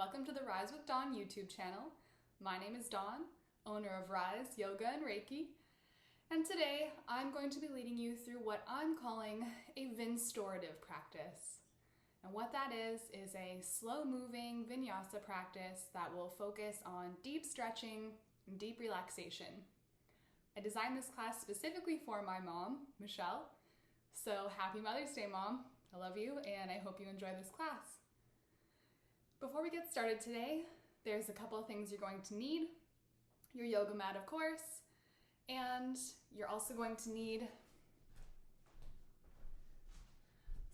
Welcome to the Rise with Dawn YouTube channel. My name is Dawn, owner of Rise Yoga and Reiki, and today I'm going to be leading you through what I'm calling a vinstorative practice. And what that is a slow-moving vinyasa practice that will focus on deep stretching and deep relaxation. I designed this class specifically for my mom, Michelle, so happy Mother's Day, Mom. I love you, and I hope you enjoy this class. Before we get started today, there's a couple of things you're going to need. Your yoga mat, of course, and you're also going to need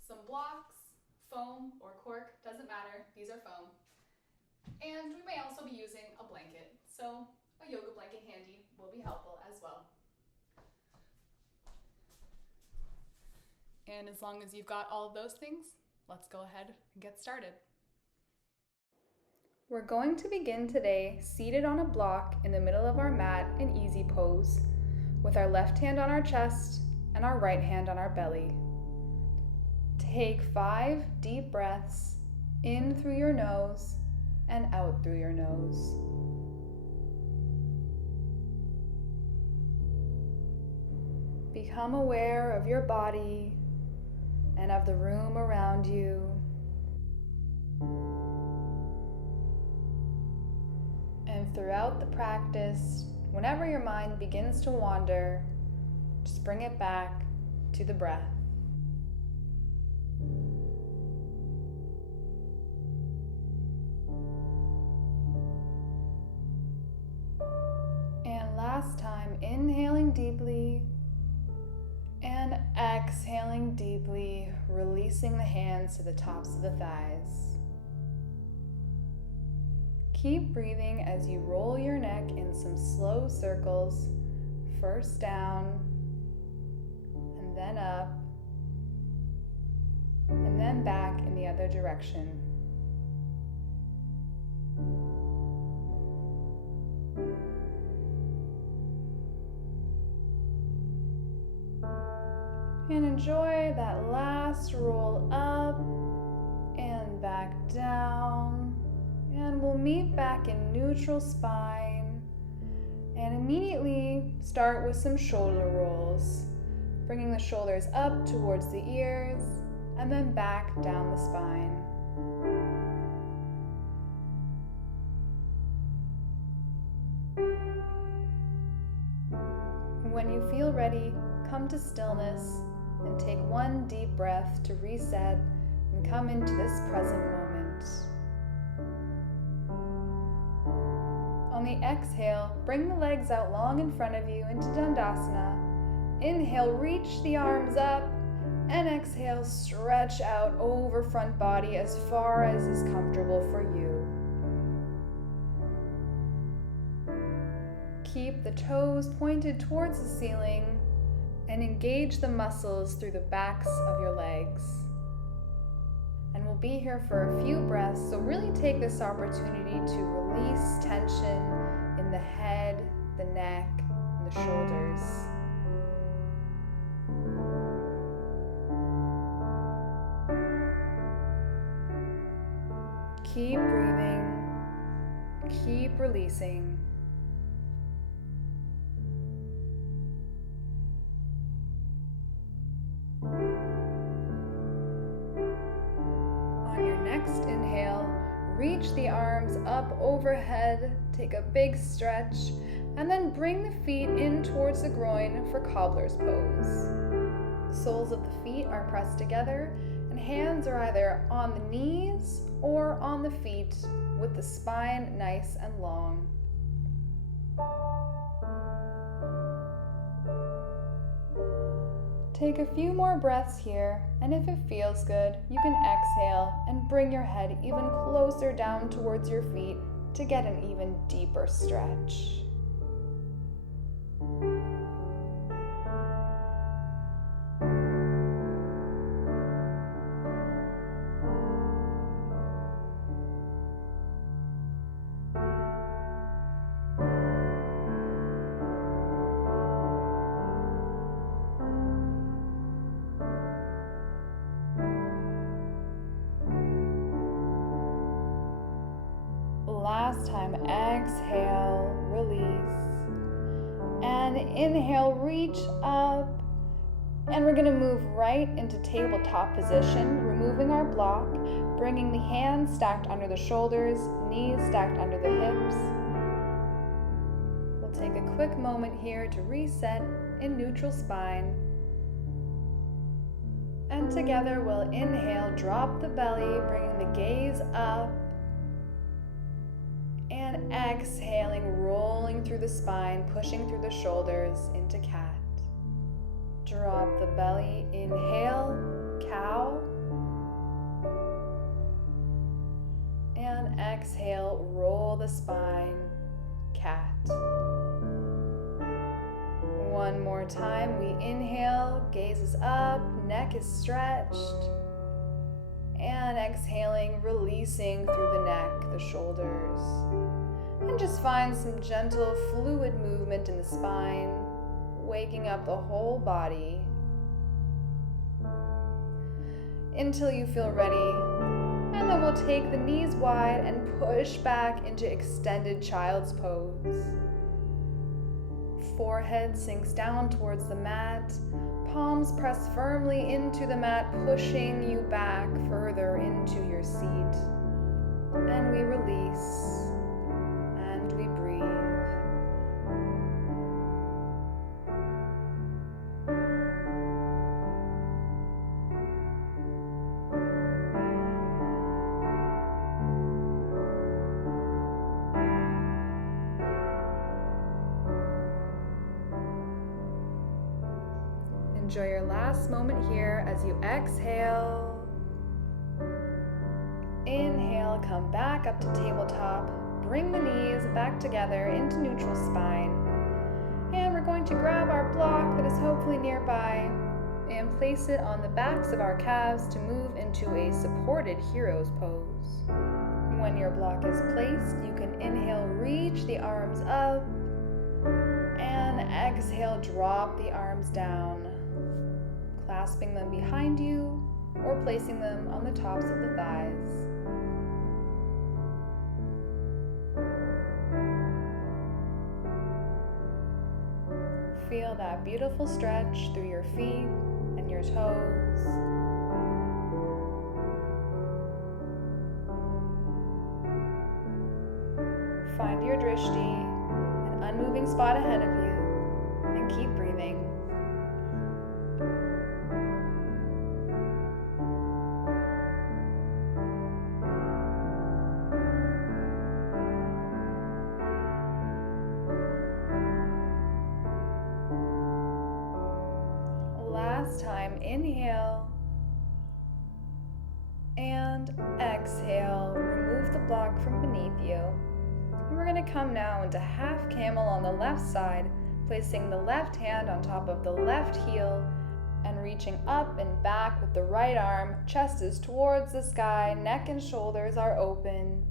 some blocks, foam or cork, doesn't matter, these are foam. And we may also be using a blanket, so a yoga blanket handy will be helpful as well. And as long as you've got all of those things, let's go ahead and get started. We're going to begin today seated on a block in the middle of our mat in easy pose, with our left hand on our chest and our right hand on our belly. Take 5 deep breaths in through your nose and out through your nose. Become aware of your body and of the room around you. And throughout the practice, whenever your mind begins to wander, just bring it back to the breath. And last time, inhaling deeply and exhaling deeply, releasing the hands to the tops of the thighs. Keep breathing as you roll your neck in some slow circles, first down, and then up, and then back in the other direction. And enjoy that last roll up and back down. And we'll meet back in neutral spine and immediately start with some shoulder rolls, bringing the shoulders up towards the ears and then back down the spine. When you feel ready, come to stillness and take one deep breath to reset and come into this present moment. On the exhale, bring the legs out long in front of you into Dandasana. Inhale, reach the arms up, and exhale, stretch out over front body as far as is comfortable for you. Keep the toes pointed towards the ceiling and engage the muscles through the backs of your legs. And we'll be here for a few breaths, so really take this opportunity to release tension in the head, the neck, and the shoulders. Keep breathing, keep releasing. Next inhale, reach the arms up overhead, take a big stretch, and then bring the feet in towards the groin for cobbler's pose. Soles of the feet are pressed together, and hands are either on the knees or on the feet with the spine nice and long. Take a few more breaths here, and if it feels good, you can exhale and bring your head even closer down towards your feet to get an even deeper stretch. time, exhale, release. And inhale, reach up. And we're gonna move right into tabletop position, removing our block, bringing the hands stacked under the shoulders, knees stacked under the hips. We'll take a quick moment here to reset in neutral spine. And together we'll inhale, drop the belly, bringing the gaze up. And exhaling, rolling through the spine, pushing through the shoulders into cat. Drop the belly, inhale, cow. And exhale, roll the spine, cat. One more time, we inhale, gaze is up, neck is stretched. And exhaling, releasing through the neck, the shoulders. And just find some gentle fluid movement in the spine, waking up the whole body until you feel ready. And then we'll take the knees wide and push back into extended child's pose. Forehead sinks down towards the mat. Palms press firmly into the mat, pushing you back further into your seat. And we release, and we breathe. Enjoy your last moment here as you exhale. Inhale, come back up to tabletop. Bring the knees back together into neutral spine. And we're going to grab our block that is hopefully nearby and place it on the backs of our calves to move into a supported hero's pose. When your block is placed, you can inhale, reach the arms up, and exhale, drop the arms down, clasping them behind you or placing them on the tops of the thighs. Feel that beautiful stretch through your feet and your toes. Find your drishti, an unmoving spot ahead of you, and keep breathing. Last time, inhale and exhale. Remove the block from beneath you. And we're going to come now into half camel on the left side, placing the left hand on top of the left heel and reaching up and back with the right arm. Chest is towards the sky, neck and shoulders are open.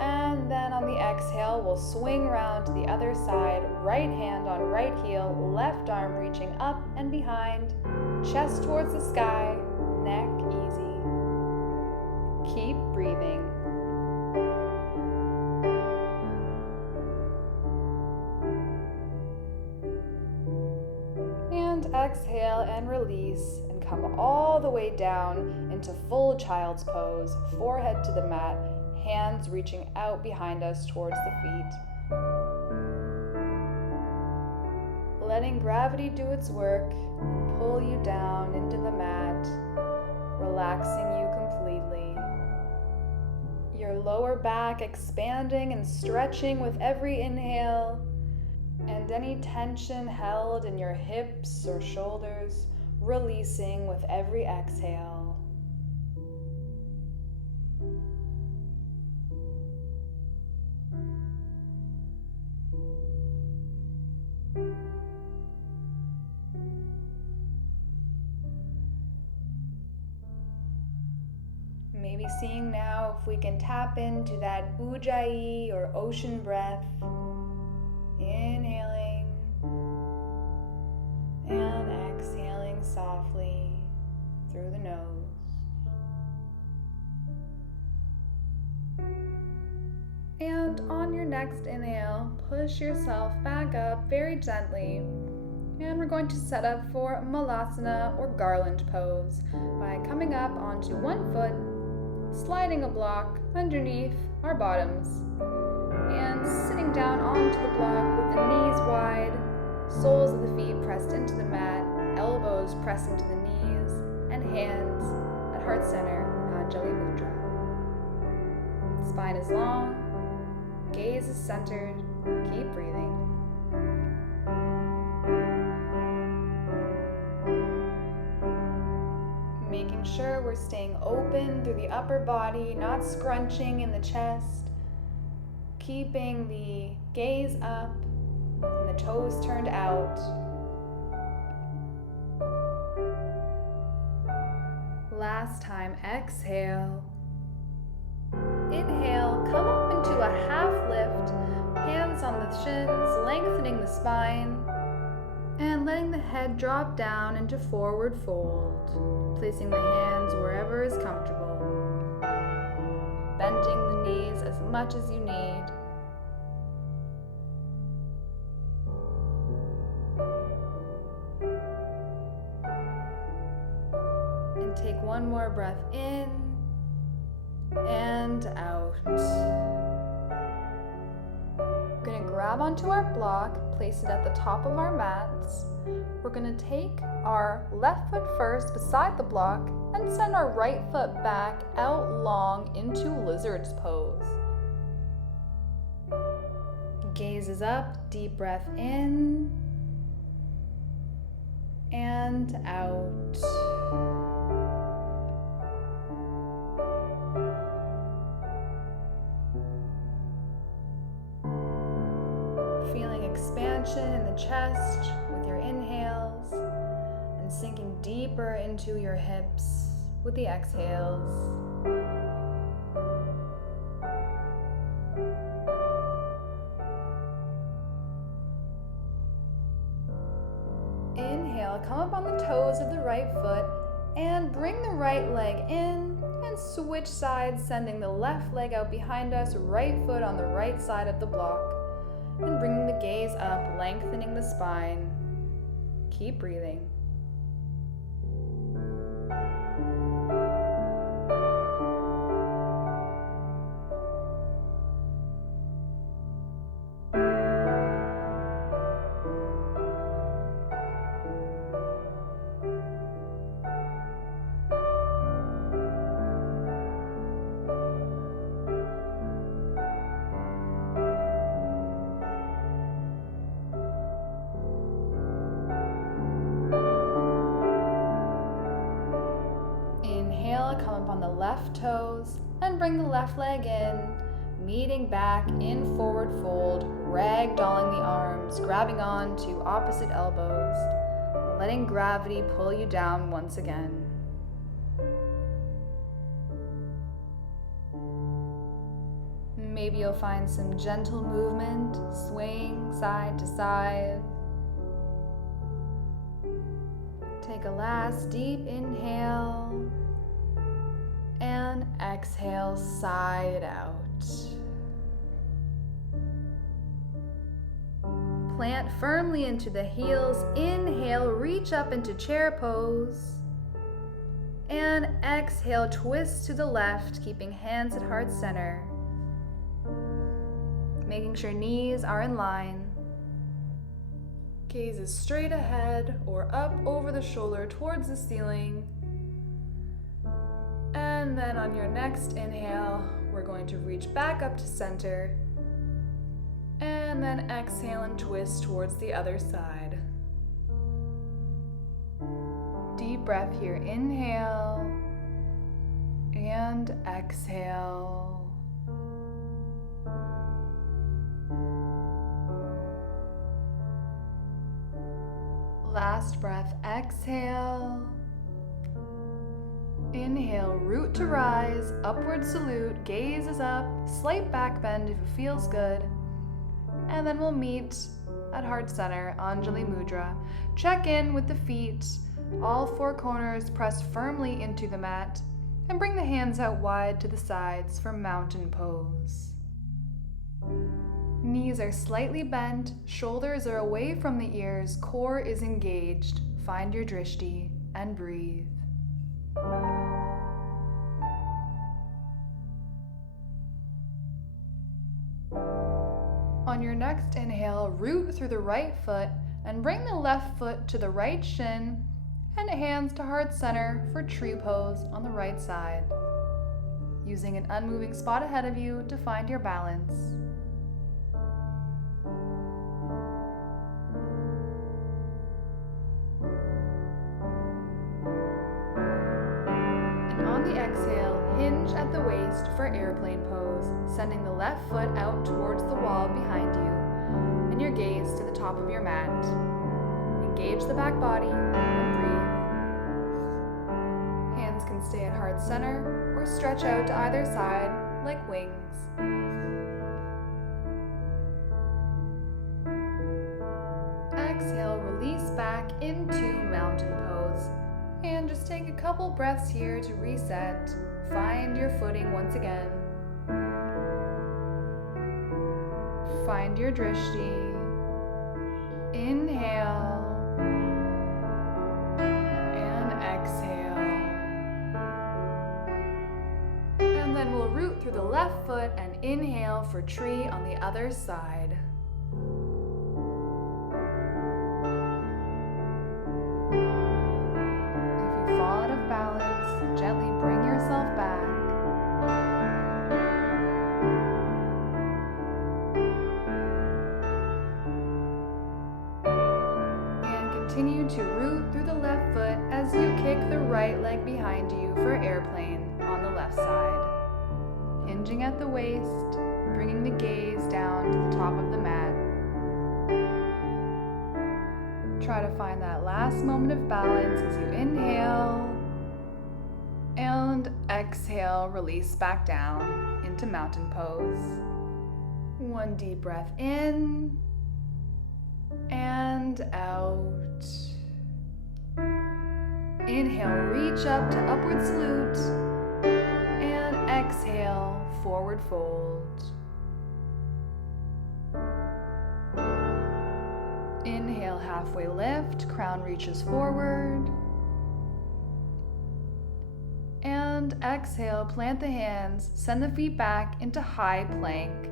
And then on the exhale, we'll swing around to the other side, right hand on right heel, left arm reaching up and behind, chest towards the sky, neck easy. Keep breathing. And exhale and release and come all the way down into full child's pose, forehead to the mat, hands reaching out behind us towards the feet. Letting gravity do its work and pull you down into the mat, relaxing you completely. Your lower back expanding and stretching with every inhale, and any tension held in your hips or shoulders releasing with every exhale. Maybe seeing now if we can tap into that ujjayi or ocean breath. Inhaling and exhaling softly through the nose. next inhale, push yourself back up very gently. And we're going to set up for Malasana or garland pose by coming up onto one foot, sliding a block underneath our bottoms, and sitting down onto the block with the knees wide, soles of the feet pressed into the mat, elbows pressing to the knees, and hands at heart center in Anjali Mudra. Spine is long, gaze is centered, keep breathing. Making sure we're staying open through the upper body, not scrunching in the chest. Keeping the gaze up and the toes turned out. Last time, exhale. Inhale, come up into a half lift, hands on the shins, lengthening the spine, and letting the head drop down into forward fold, placing the hands wherever is comfortable, bending the knees as much as you need. And take one more breath in and out. We're going to grab onto our block, place it at the top of our mats. We're going to take our left foot first beside the block and send our right foot back out long into lizard's pose. Gaze is up, deep breath in and out. Feeling expansion in the chest with your inhales and sinking deeper into your hips with the exhales. Inhale, come up on the toes of the right foot and bring the right leg in and switch sides, sending the left leg out behind us, right foot on the right side of the block. And bringing the gaze up, lengthening the spine. Keep breathing. Come up on the left toes and bring the left leg in, meeting back in forward fold, ragdolling the arms, grabbing on to opposite elbows, letting gravity pull you down once again. Maybe you'll find some gentle movement, swaying side to side. Take a last deep inhale. And exhale, side out. Plant firmly into the heels. Inhale, reach up into chair pose. And exhale, twist to the left, keeping hands at heart center. Making sure knees are in line. Gaze is straight ahead or up over the shoulder towards the ceiling. And then on your next inhale, we're going to reach back up to center. And then exhale and twist towards the other side. Deep breath here. Inhale and exhale. Last breath. Exhale. Inhale, root to rise, upward salute, gaze is up, slight back bend if it feels good. And then we'll meet at heart center, Anjali Mudra. Check in with the feet, all four corners pressed firmly into the mat, and bring the hands out wide to the sides for mountain pose. Knees are slightly bent, shoulders are away from the ears, core is engaged. Find your drishti and breathe. On your next inhale, root through the right foot and bring the left foot to the right shin and hands to heart center for tree pose on the right side. Using an unmoving spot ahead of you to find your balance. And on the exhale, hinge at the waist for airplane pose, sending the left foot out towards the wall behind you and your gaze to the top of your mat. Engage the back body and breathe. Hands can stay at heart center or stretch out to either side like wings. Exhale, release back into mountain pose. And just take a couple breaths here to reset. Find your footing once again. Find your drishti. Inhale. And exhale. And then we'll root through the left foot and inhale for tree on the other side. If you fall out of balance, gently bring yourself back. And continue to root through the left foot as you kick the right leg behind you for airplane on the left side. Hinging at the waist, bringing the gaze down to the top of the mat. Try to find that last moment of balance as you inhale and exhale, release back down into mountain pose. One deep breath in and out. Inhale, reach up to upward salute, and exhale, forward fold. Inhale, halfway lift, crown reaches forward. And exhale, plant the hands, send the feet back into high plank,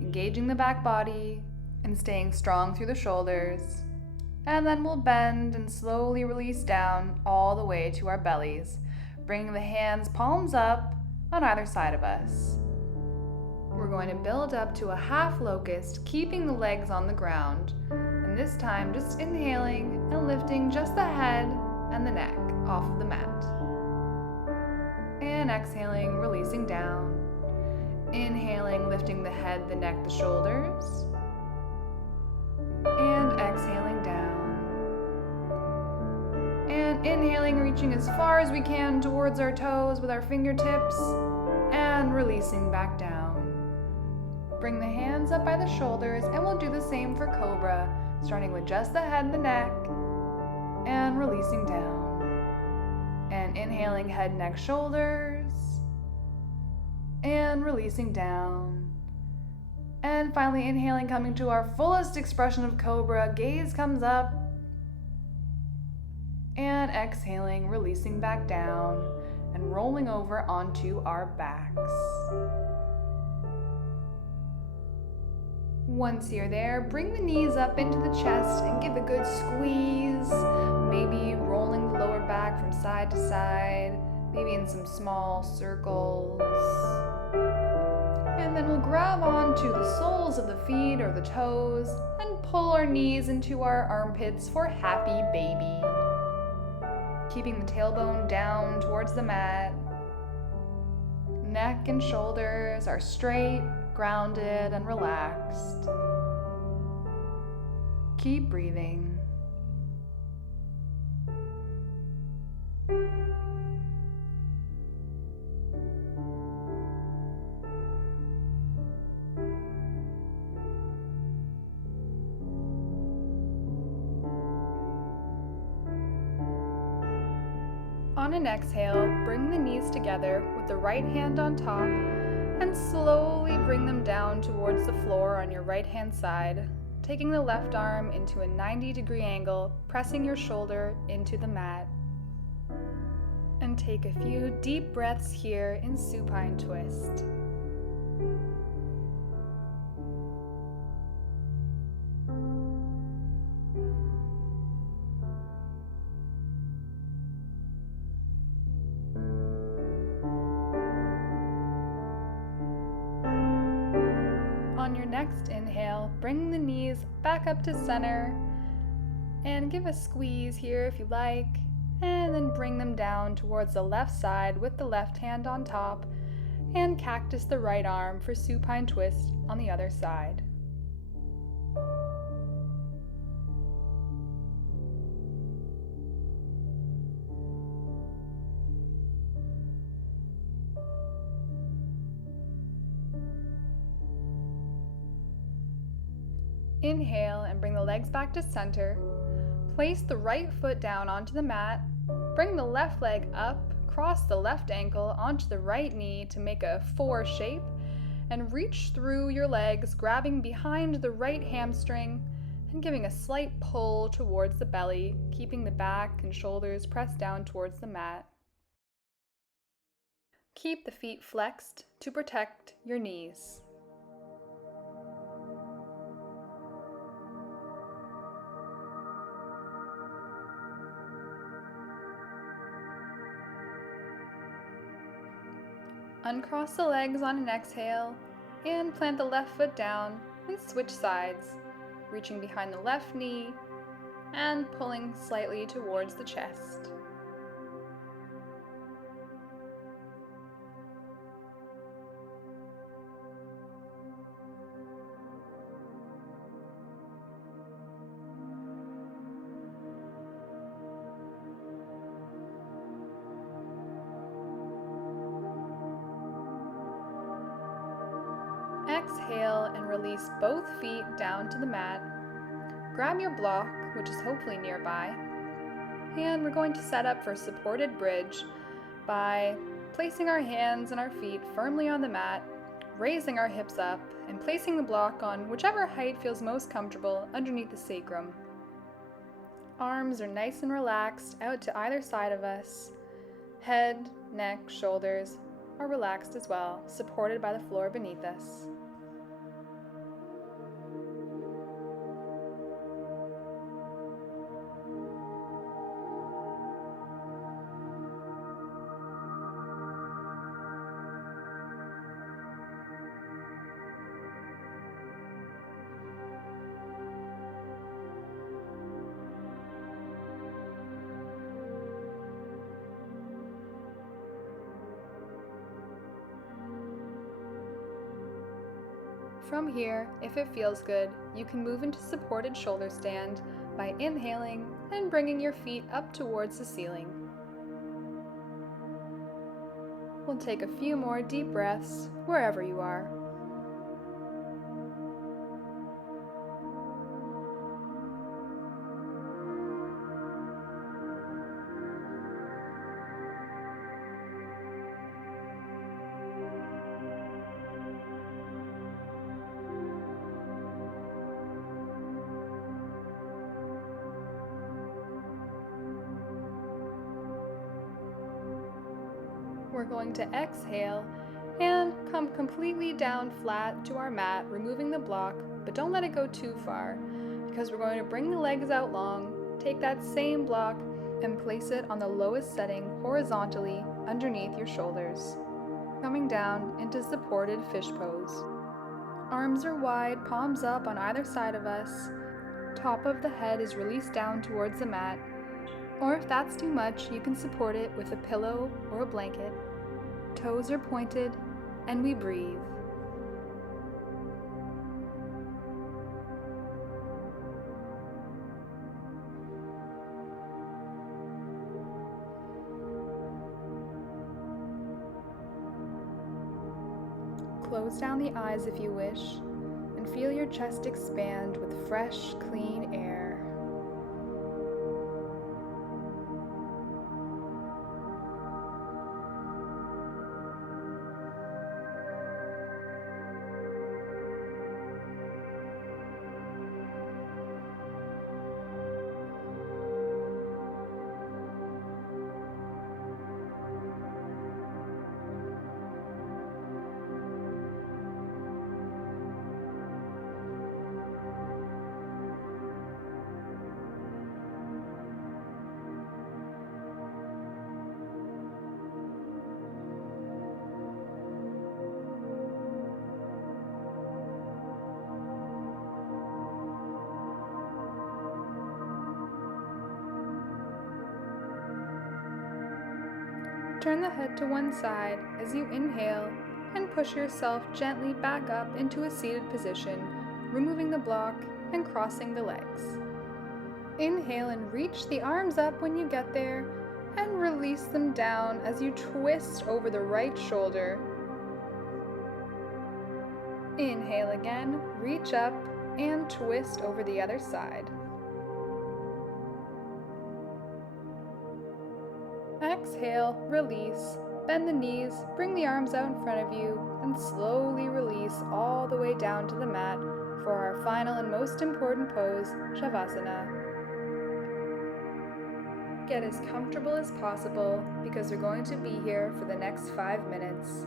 engaging the back body and staying strong through the shoulders. And then we'll bend and slowly release down all the way to our bellies, bringing the hands palms up on either side of us. We're going to build up to a half locust, keeping the legs on the ground. And this time, just inhaling and lifting just the head and the neck off of the mat. And exhaling, releasing down. Inhaling, lifting the head, the neck, the shoulders. And exhaling down. And inhaling, reaching as far as we can towards our toes with our fingertips. And releasing back down. Bring the hands up by the shoulders, and we'll do the same for cobra, starting with just the head and the neck, and releasing down. And inhaling, head, neck, shoulders, and releasing down. And finally inhaling, coming to our fullest expression of cobra, gaze comes up, and exhaling, releasing back down, and rolling over onto our backs. Once you're there, bring the knees up into the chest and give a good squeeze, maybe rolling the lower back from side to side, maybe in some small circles. And then we'll grab onto the soles of the feet or the toes and pull our knees into our armpits for happy baby. Keeping the tailbone down towards the mat. Neck and shoulders are straight, grounded, and relaxed. Keep breathing. On an exhale, bring the knees together with the right hand on top and slowly bring them down towards the floor on your right-hand side, taking the left arm into a 90-degree angle, pressing your shoulder into the mat. And take a few deep breaths here in supine twist. On your next inhale, bring the knees back up to center and give a squeeze here if you like, and then bring them down towards the left side with the left hand on top, and cactus the right arm for supine twist on the other side. Inhale and bring the legs back to center. Place the right foot down onto the mat. Bring the left leg up, cross the left ankle onto the right knee to make a 4 shape, and reach through your legs, grabbing behind the right hamstring and giving a slight pull towards the belly, keeping the back and shoulders pressed down towards the mat. Keep the feet flexed to protect your knees. Uncross the legs on an exhale and plant the left foot down and switch sides, reaching behind the left knee and pulling slightly towards the chest. Exhale and release both feet down to the mat. Grab your block, which is hopefully nearby, and we're going to set up for supported bridge by placing our hands and our feet firmly on the mat, raising our hips up, and placing the block on whichever height feels most comfortable underneath the sacrum. Arms are nice and relaxed out to either side of us. Head, neck, shoulders are relaxed as well, supported by the floor beneath us. From here, if it feels good, you can move into supported shoulder stand by inhaling and bringing your feet up towards the ceiling. We'll take a few more deep breaths wherever you are. We're going to exhale and come completely down flat to our mat, removing the block, but don't let it go too far because we're going to bring the legs out long, take that same block and place it on the lowest setting horizontally underneath your shoulders, coming down into supported fish pose. Arms are wide, palms up on either side of us. Top of the head is released down towards the mat, or if that's too much, you can support it with a pillow or a blanket. Toes are pointed, and we breathe. Close down the eyes if you wish, and feel your chest expand with fresh, clean air. turn the head to one side as you inhale and push yourself gently back up into a seated position, removing the block and crossing the legs. Inhale and reach the arms up when you get there, and release them down as you twist over the right shoulder. Inhale again, reach up and twist over the other side. Exhale, release, bend the knees, bring the arms out in front of you, and slowly release all the way down to the mat for our final and most important pose, Shavasana. Get as comfortable as possible because we're going to be here for the next 5 minutes.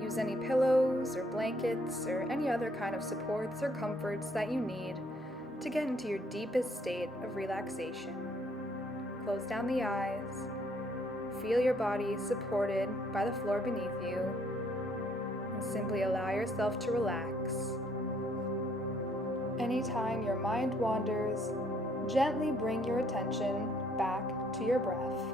Use any pillows or blankets or any other kind of supports or comforts that you need to get into your deepest state of relaxation. Close down the eyes. Feel your body supported by the floor beneath you, and simply allow yourself to relax. Anytime your mind wanders, gently bring your attention back to your breath.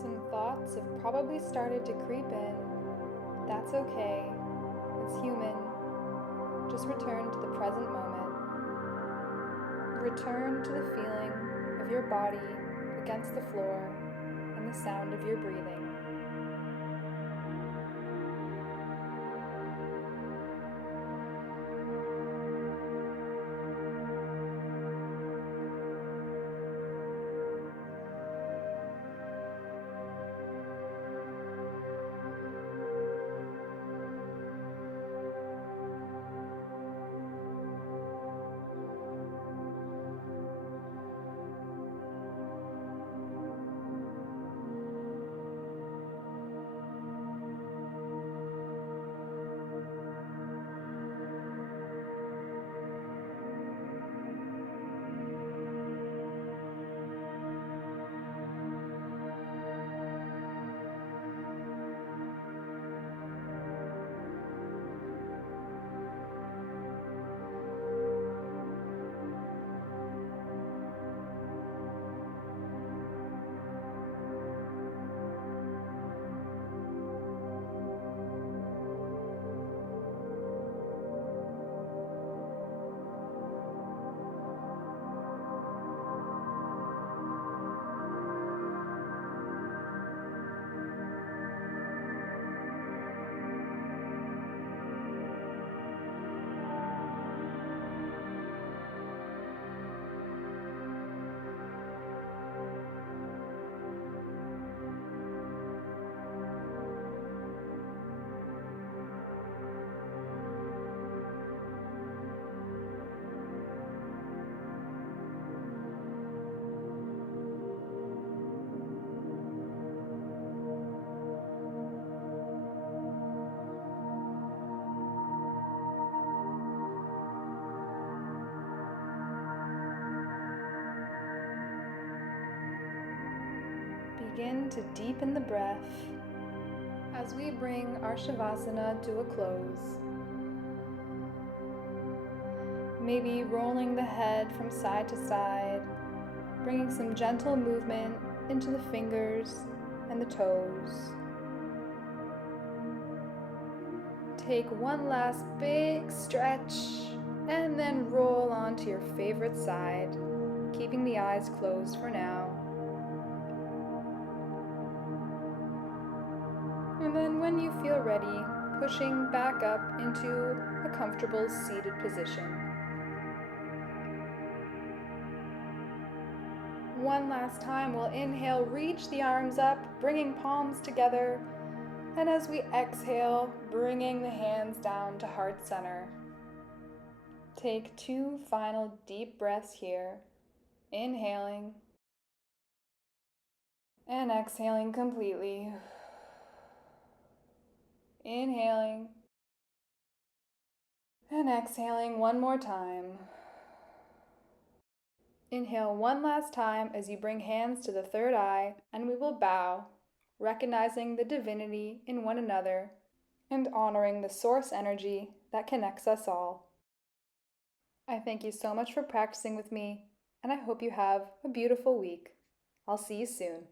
Some thoughts have probably started to creep in. That's okay. It's human. Just return to the present moment. Return to the feeling of your body against the floor and the sound of your breathing. begin to deepen the breath as we bring our Shavasana to a close. Maybe rolling the head from side to side, bringing some gentle movement into the fingers and the toes. Take one last big stretch and then roll onto your favorite side, keeping the eyes closed for now. And then when you feel ready, pushing back up into a comfortable seated position. One last time, we'll inhale, reach the arms up, bringing palms together. And as we exhale, bringing the hands down to heart center. Take 2 final deep breaths here. Inhaling and exhaling completely. Inhaling and exhaling one more time. Inhale one last time as you bring hands to the third eye, and we will bow, recognizing the divinity in one another and honoring the source energy that connects us all. I thank you so much for practicing with me, and I hope you have a beautiful week. I'll see you soon.